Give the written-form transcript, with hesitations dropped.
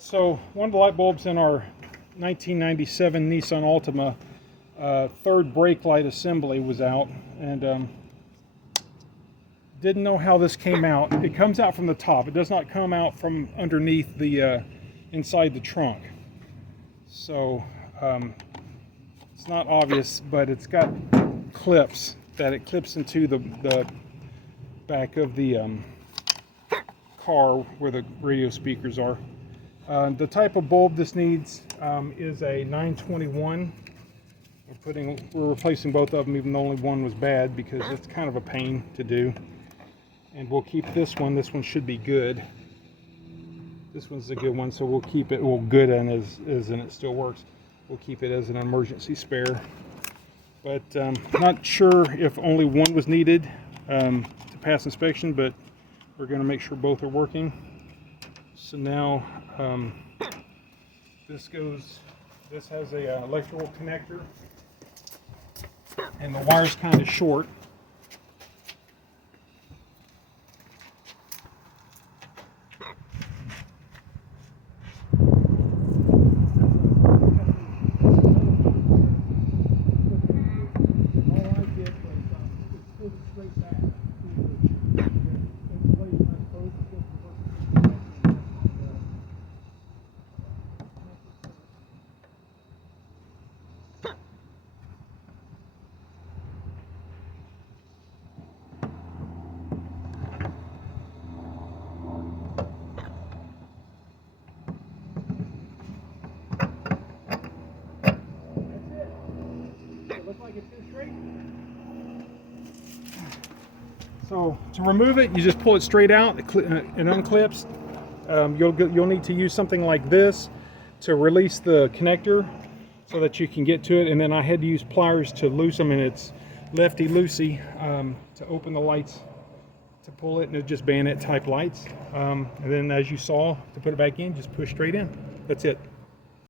So one of the light bulbs in our 1997 Nissan Altima third brake light assembly was out, and didn't know how this came out. It comes out from the top. It does not come out from underneath the inside the trunk. So it's not obvious, but it's got clips that it clips into the back of the car where the radio speakers are. The type of bulb this needs is a 921. We're replacing both of them, even though only one was bad, because it's kind of a pain to do. And we'll keep this one. This one should be good. This one's a good one, so we'll keep it. Well, good and and it still works. We'll keep it as an emergency spare. But not sure if only one was needed to pass inspection, but we're going to make sure both are working. So now this has a electrical connector, and the wire's kind of short. So to remove it, you just pull it straight out. It unclips. You'll need to use something like this to release the connector so that you can get to it. And then I had to use pliers to loosen them, and it's lefty-loosey to open the lights, to pull it, and it's just bayonet type lights. And then, as you saw, to put it back in, just push straight in. That's it.